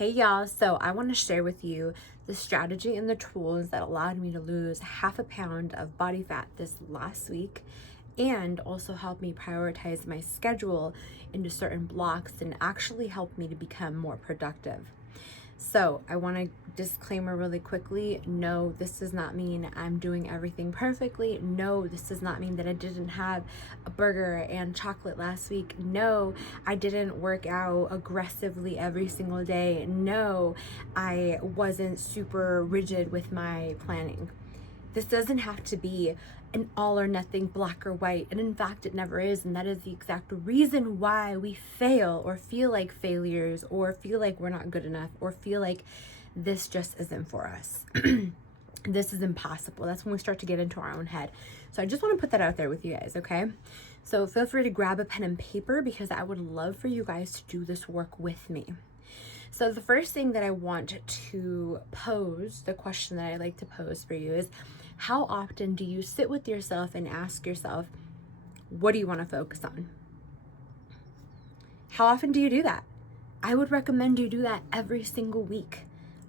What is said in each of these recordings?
Hey y'all, so I want to share with you the strategy and the tools that allowed me to lose half a pound of body fat this last week and also help me prioritize my schedule into certain blocks and actually help me to become more productive. So I want to disclaimer really quickly. No, this does not mean I'm doing everything perfectly. No, this does not mean that I didn't have a burger and chocolate last week. No, I didn't work out aggressively every single day. No, I wasn't super rigid with my planning. This doesn't have to be an all or nothing, black or white. And in fact, it never is. And that is the exact reason why we fail or feel like failures or feel like we're not good enough or feel like this just isn't for us. This is impossible. That's when we start to get into our own head. So I just want to put that out there with you guys, okay? So feel free to grab a pen and paper because I would love for you guys to do this work with me. So the first thing that I want to pose, the question that I like to pose for you is, how often do you sit with yourself and ask yourself, what do you want to focus on? How often do you do that? I would recommend you do that every single week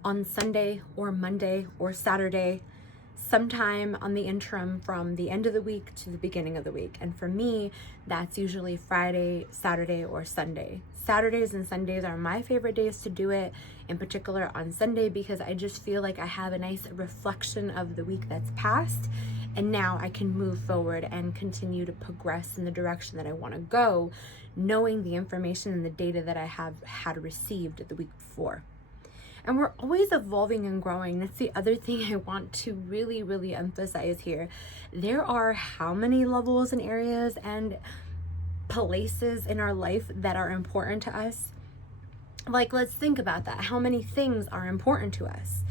on Sunday or Monday or Saturday, sometime on the interim from the end of the week to the beginning of the week. And for me, that's usually Friday, Saturday, or Sunday. Saturdays and Sundays are my favorite days to do it, in particular on Sunday, because I just feel like I have a nice reflection of the week that's passed. And now I can move forward and continue to progress in the direction that I want to go, knowing the information and the data that I have had received the week before. And we're always evolving and growing. That's the other thing I want to really, really emphasize here. There are how many levels and areas and places in our life that are important to us? Like, let's think about that. How many things are important to us?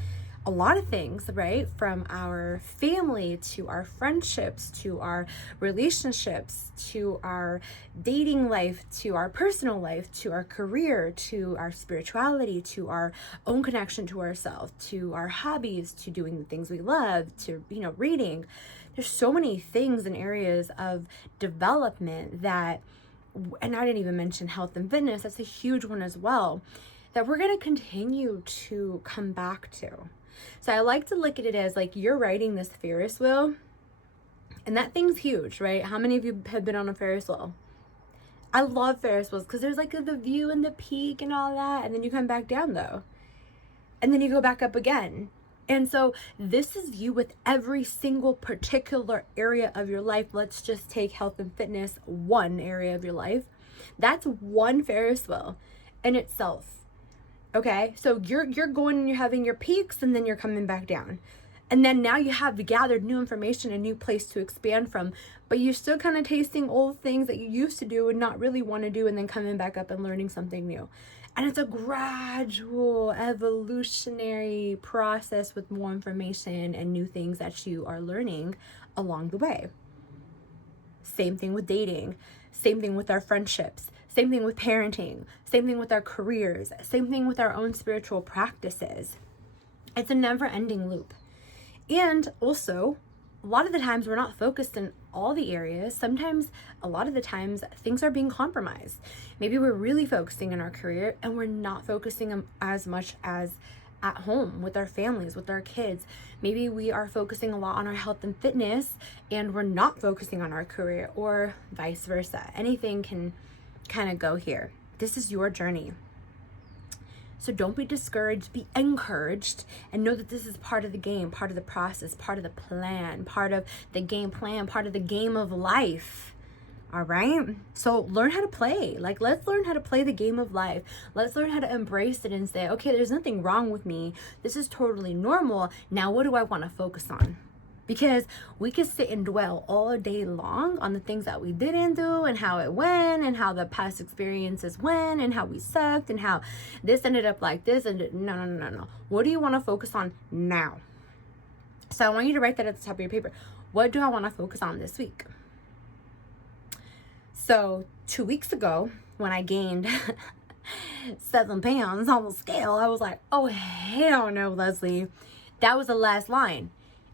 A lot of things, right? From our family to our friendships to our relationships to our dating life to our personal life to our career to our spirituality to our own connection to ourselves to our hobbies to doing the things we love to, reading. There's so many things and areas of development that, and I didn't even mention health and fitness, that's a huge one as well, that we're going to continue to come back to. So I like to look at it as like you're riding this Ferris wheel, and that thing's huge, right? How many of you have been on a Ferris wheel? I love Ferris wheels because there's like the view and the peak and all that, and then you come back down though, and then you go back up again. And so this is you with every single particular area of your life. Let's just take health and fitness, one area of your life. That's one Ferris wheel in itself. Okay, so you're going and you're having your peaks and then you're coming back down. And then now you have gathered new information, a new place to expand from, but you're still kind of tasting old things that you used to do and not really want to do, and then coming back up and learning something new. And it's a gradual evolutionary process with more information and new things that you are learning along the way. Same thing with dating, same thing with our friendships, same thing with parenting, same thing with our careers, same thing with our own spiritual practices. It's a never-ending loop. And also, a lot of the times we're not focused in all the areas. Sometimes, a lot of the times, things are being compromised. Maybe we're really focusing on our career and we're not focusing as much as at home with our families, with our kids. Maybe we are focusing a lot on our health and fitness and we're not focusing on our career, or vice versa. Anything can kind of go here. This is your journey. So don't be discouraged, be encouraged, and know that this is part of the game, part of the process, part of the plan, part of the game plan, part of the game of life. All right? So learn how to play. Like, let's learn how to play the game of life. Let's learn how to embrace it and say, okay, there's nothing wrong with me. This is totally normal. Now, what do I want to focus on? Because we could sit and dwell all day long on the things that we didn't do and how it went and how the past experiences went and how we sucked and how this ended up like this. And no. What do you want to focus on now? So I want you to write that at the top of your paper. What do I want to focus on this week? So 2 weeks ago, when I gained 7 pounds on the scale, I was like, oh, hell no, Leslie. That was the last line.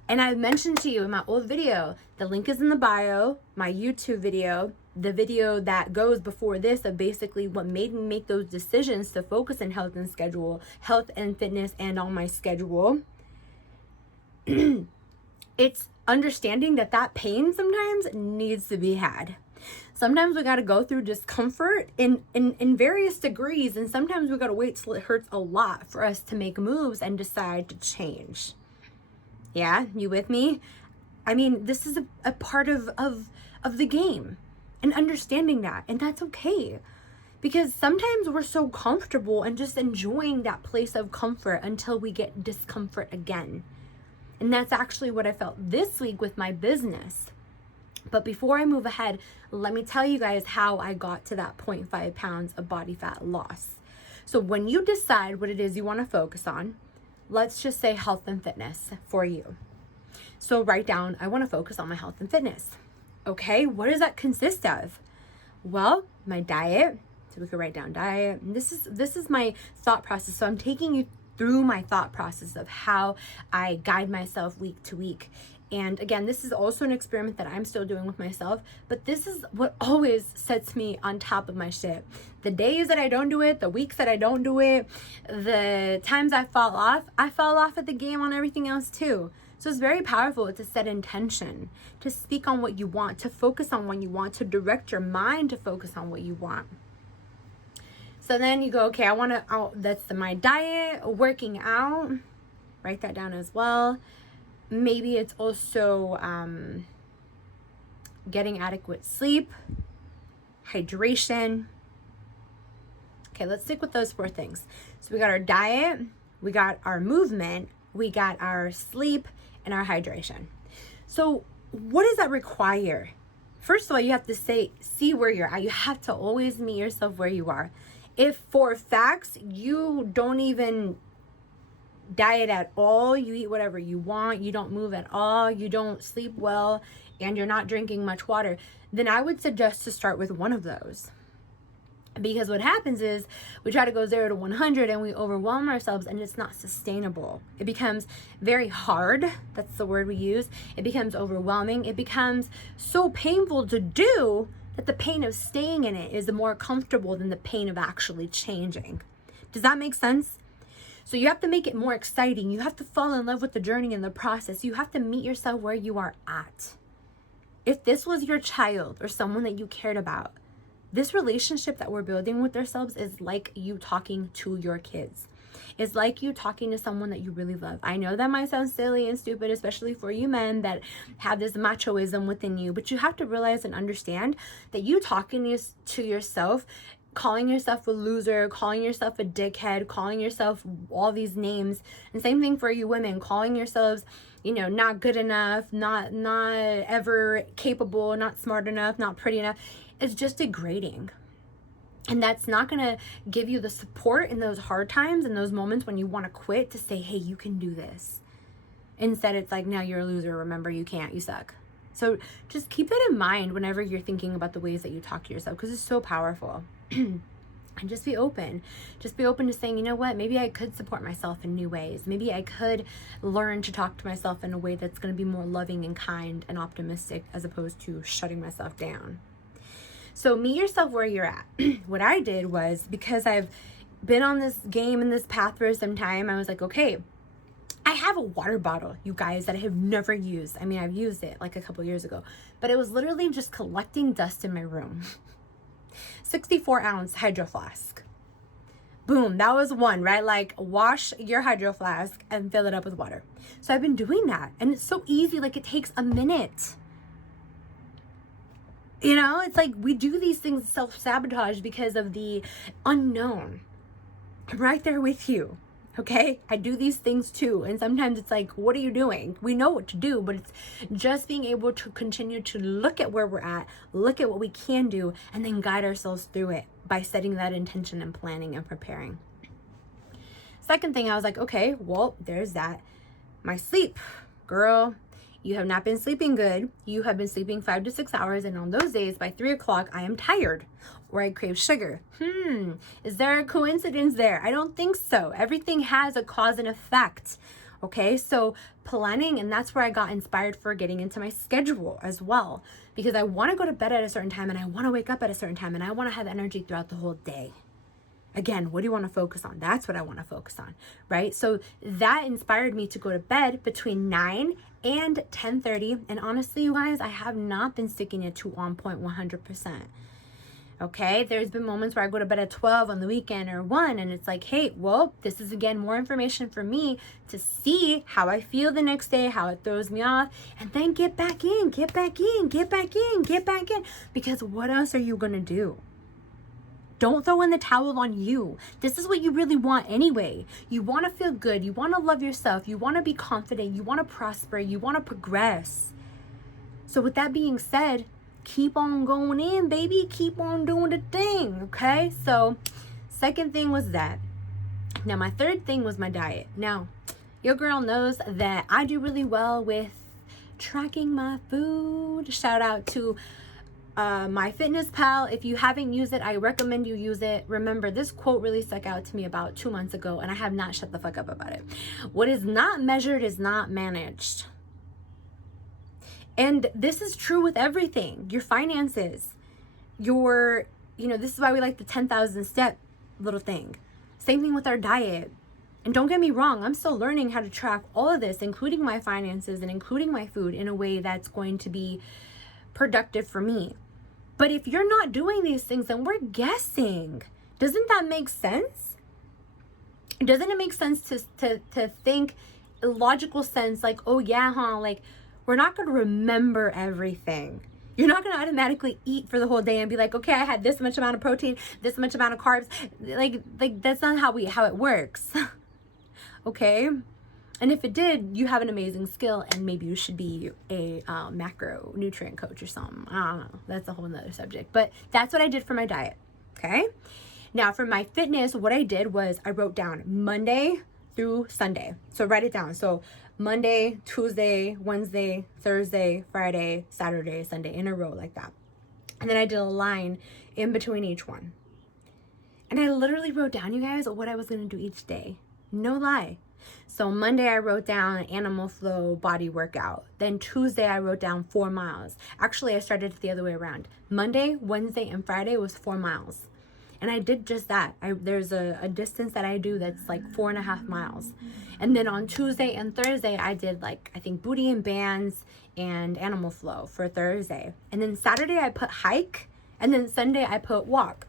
And I mentioned to you in my old video, the link is in the bio, my YouTube video, the video that goes before this of basically what made me make those decisions to focus on health and fitness and on my schedule. It's understanding that pain sometimes needs to be had. Sometimes we got to go through discomfort in various degrees, and sometimes we got to wait till it hurts a lot for us to make moves and decide to change. Yeah, you with me? I mean, this is a part of the game, and understanding that, and that's okay. Because sometimes we're so comfortable and just enjoying that place of comfort until we get discomfort again. And that's actually what I felt this week with my business. But before I move ahead, let me tell you guys how I got to that 0.5 pounds of body fat loss. So when you decide what it is you want to focus on, let's just say health and fitness for you. So write down, I want to focus on my health and fitness. Okay, what does that consist of? Well, my diet. So we could write down diet. And this is my thought process. So I'm taking you through my thought process of how I guide myself week to week. And again, this is also an experiment that I'm still doing with myself, but this is what always sets me on top of my shit. The days that I don't do it, the weeks that I don't do it, the times I fall off at the game on everything else too. So it's very powerful to set intention, to speak on what you want, to focus on what you want, to direct your mind to focus on what you want. So then you go, okay, that's my diet, working out, write that down as well. Maybe it's also getting adequate sleep, hydration. Okay, let's stick with those 4 things. So we got our diet, we got our movement, we got our sleep, and our hydration. So what does that require? First of all, you have to see where you're at. You have to always meet yourself where you are. If for facts you don't even diet at all, you eat whatever you want, you don't move at all, you don't sleep well, and you're not drinking much water, then I would suggest to start with one of those. Because what happens is we try to go 0 to 100 and we overwhelm ourselves, and it's not sustainable. It becomes very hard. That's the word we use. It becomes overwhelming. It becomes so painful to do that the pain of staying in it is more comfortable than the pain of actually changing. Does that make sense? So you have to make it more exciting. You have to fall in love with the journey and the process. You have to meet yourself where you are at. If this was your child or someone that you cared about, this relationship that we're building with ourselves is like you talking to your kids. It's like you talking to someone that you really love. I know that might sound silly and stupid, especially for you men that have this machoism within you, but you have to realize and understand that you talking to yourself, calling yourself a loser, calling yourself a dickhead, calling yourself all these names, and same thing for you women, calling yourselves, not good enough, not ever capable, not smart enough, not pretty enough. It's just degrading. And that's not going to give you the support in those hard times and those moments when you want to quit to say, hey, you can do this. Instead, it's like, no, you're a loser. Remember, you can't, you suck. So just keep that in mind whenever you're thinking about the ways that you talk to yourself, because it's so powerful. And just be open. Just be open to saying, you know what, maybe I could support myself in new ways. Maybe I could learn to talk to myself in a way that's going to be more loving and kind and optimistic, as opposed to shutting myself down. So meet yourself where you're at. What I did was, because I've been on this game and this path for some time, I was like, okay, I have a water bottle, you guys, that I have never used. I mean, I've used it like a couple years ago, but it was literally just collecting dust in my room. 64-ounce hydro flask. Boom, that was one, right? Like, wash your hydro flask and fill it up with water. So I've been doing that, and it's so easy. Like, it takes a minute. It's like we do these things self-sabotage because of the unknown. I'm right there with you, okay? I do these things too. And sometimes it's like, what are you doing? We know what to do, but it's just being able to continue to look at where we're at, look at what we can do, and then guide ourselves through it by setting that intention and planning and preparing. Second thing, I was like, okay, well, there's that. My sleep, girl. You have not been sleeping good. You have been sleeping 5 to 6 hours. And on those days, by 3 o'clock, I am tired or I crave sugar. Is there a coincidence there? I don't think so. Everything has a cause and effect. Okay, so planning, and that's where I got inspired for getting into my schedule as well, because I want to go to bed at a certain time and I want to wake up at a certain time and I want to have energy throughout the whole day. Again, what do you want to focus on? That's what I want to focus on, right? So that inspired me to go to bed between 9 and 10:30. And honestly, you guys, I have not been sticking it to on point 100%. Okay, there's been moments where I go to bed at 12 on the weekend or 1, and it's like, hey, well, this is again more information for me to see how I feel the next day, how it throws me off, and then get back in. Because what else are you gonna do? Don't throw in the towel on you. This is what you really want anyway. You want to feel good. You want to love yourself. You want to be confident. You want to prosper. You want to progress. So with that being said, keep on going in, baby. Keep on doing the thing, okay? So second thing was that. Now my third thing was my diet. Now, your girl knows that I do really well with tracking my food. Shout out to MyFitnessPal. If you haven't used it, I recommend you use it. Remember, this quote really stuck out to me about 2 months ago, and I have not shut the fuck up about it. What is not measured is not managed. And this is true with everything. Your finances, this is why we like the 10,000 step little thing. Same thing with our diet. And don't get me wrong, I'm still learning how to track all of this, including my finances and including my food, in a way that's going to be productive for me. But if you're not doing these things, then we're guessing. Doesn't that make sense? Doesn't it make sense to think a logical sense, like, oh yeah, like we're not going to remember everything. You're not going to automatically eat for the whole day and be like, okay, I had this much amount of protein, this much amount of carbs. Like that's not how it works. Okay? And if it did, you have an amazing skill, and maybe you should be a macronutrient coach or something. I don't know. That's a whole nother subject. But that's what I did for my diet. Okay? Now, for my fitness, what I did was I wrote down Monday through Sunday. So write it down. So Monday, Tuesday, Wednesday, Thursday, Friday, Saturday, Sunday, in a row like that. And then I did a line in between each one. And I literally wrote down, you guys, what I was going to do each day. No lie. So Monday I wrote down Animal Flow body workout. Then Tuesday I wrote down 4 miles. Actually, I started it the other way around. Monday, Wednesday, and Friday was 4 miles. And I did just that. There's a distance that I do that's like 4.5 miles. And then on Tuesday and Thursday, I did I think booty and bands and Animal Flow for Thursday. And then Saturday I put hike. And then Sunday I put walk.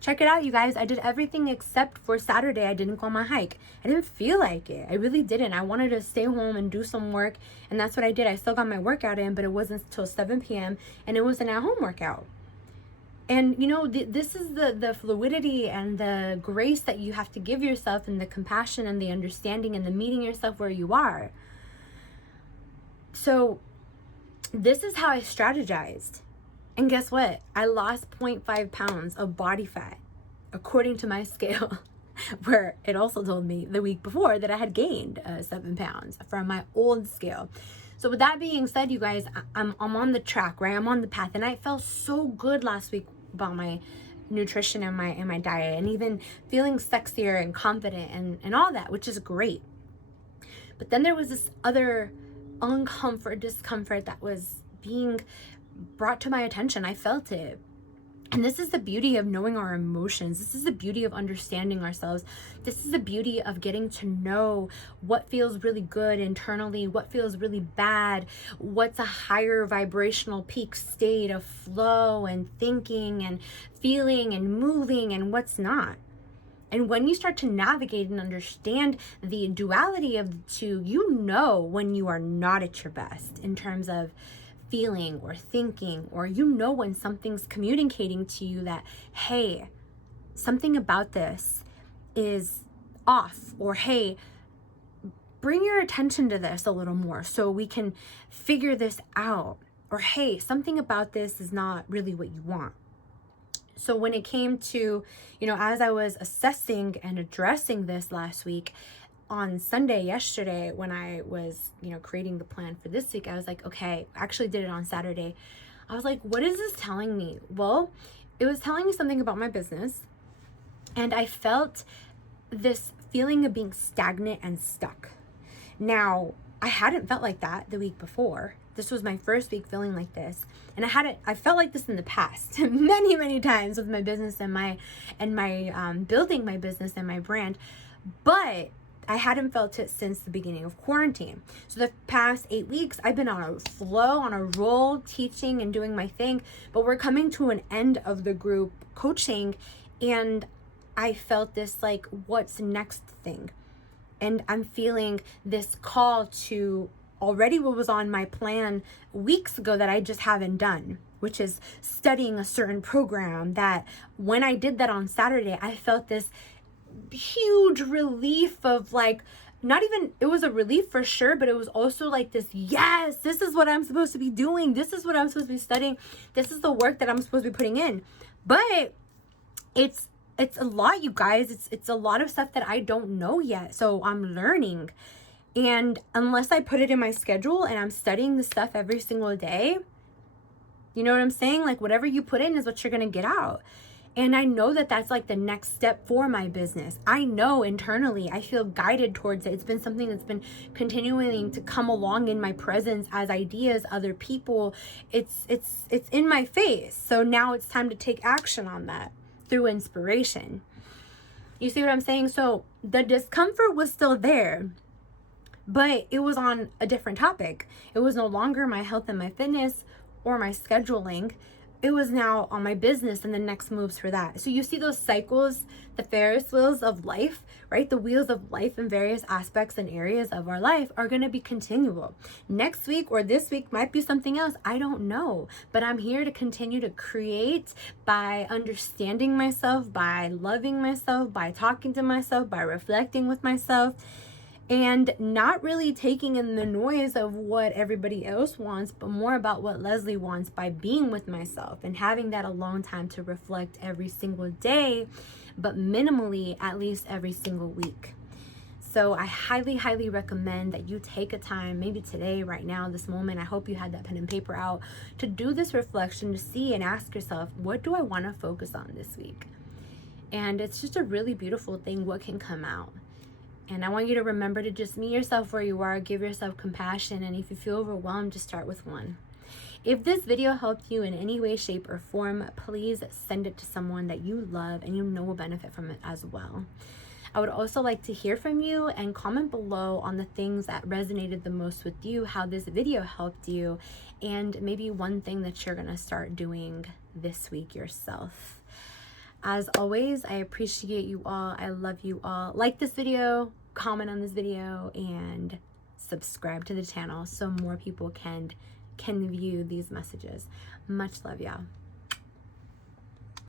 Check it out, you guys. I did everything except for Saturday. I didn't go on my hike. I didn't feel like it. I really didn't. I wanted to stay home and do some work. And that's what I did. I still got my workout in, but it wasn't until 7 p.m. And it was an at-home workout. And, this is the fluidity and the grace that you have to give yourself, and the compassion and the understanding and the meeting yourself where you are. So this is how I strategized. And guess what? I lost 0.5 pounds of body fat, according to my scale, where it also told me the week before that I had gained 7 pounds from my old scale. So with that being said, you guys, I'm on the track, right? I'm on the path, and I felt so good last week about my nutrition and my diet, and even feeling sexier and confident and all that, which is great. But then there was this other discomfort that was being brought to my attention. I felt it. And this is the beauty of knowing our emotions. This is the beauty of understanding ourselves. This is the beauty of getting to know what feels really good internally, what feels really bad, what's a higher vibrational peak state of flow and thinking and feeling and moving, and what's not. And when you start to navigate and understand the duality of the two, you know when you are not at your best in terms of feeling or thinking, or when something's communicating to you that, hey, something about this is off, or hey, bring your attention to this a little more so we can figure this out, or hey, something about this is not really what you want. So when it came to, as I was assessing and addressing this last week, on Sunday, yesterday, when I was, creating the plan for this week, I was like, okay, I actually did it on Saturday. I was like, what is this telling me? Well, it was telling me something about my business. And I felt this feeling of being stagnant and stuck. Now, I hadn't felt like that the week before. This was my first week feeling like this. And I felt like this in the past many, many times with my business and my building my business and my brand. But I hadn't felt it since the beginning of quarantine. So the past 8 weeks, I've been on a flow, on a roll, teaching and doing my thing. But we're coming to an end of the group coaching, and I felt this like, what's next thing? And I'm feeling this call to already what was on my plan weeks ago that I just haven't done, which is studying a certain program that when I did that on Saturday, I felt this huge relief of like, not even, it was a relief for sure, but it was also like this, yes, this is what I'm supposed to be doing. This is what I'm supposed to be studying. This is the work that I'm supposed to be putting in. But it's a lot, you guys. It's a lot of stuff that I don't know yet. So I'm learning. And unless I put it in my schedule and I'm studying the stuff every single day, you know what I'm saying? Like whatever you put in is what you're going to get out. And I know that that's like the next step for my business. I know internally, I feel guided towards it. It's been something that's been continuing to come along in my presence as ideas, other people. It's in my face. So now it's time to take action on that through inspiration. You see what I'm saying? So the discomfort was still there, but it was on a different topic. It was no longer my health and my fitness or my scheduling. It was now on my business and the next moves for that. So you see those cycles, the Ferris wheels of life, right? The wheels of life in various aspects and areas of our life are going to be continual. Next week or this week might be something else. I don't know. But I'm here to continue to create by understanding myself, by loving myself, by talking to myself, by reflecting with myself, and not really taking in the noise of what everybody else wants, but more about what Leslie wants by being with myself and having that alone time to reflect every single day, but minimally at least every single week. So I highly, highly recommend that you take a time, maybe today, right now, this moment. I hope you had that pen and paper out to do this reflection, to see and ask yourself, what do I want to focus on this week? And it's just a really beautiful thing what can come out. And I want you to remember to just meet yourself where you are, give yourself compassion, and if you feel overwhelmed, just start with one. If this video helped you in any way, shape, or form, please send it to someone that you love and you know will benefit from it as well. I would also like to hear from you and comment below on the things that resonated the most with you, how this video helped you, and maybe one thing that you're gonna start doing this week yourself. As always, I appreciate you all. I love you all. Like this video, comment on this video, and subscribe to the channel so more people can view these messages. Much love, y'all.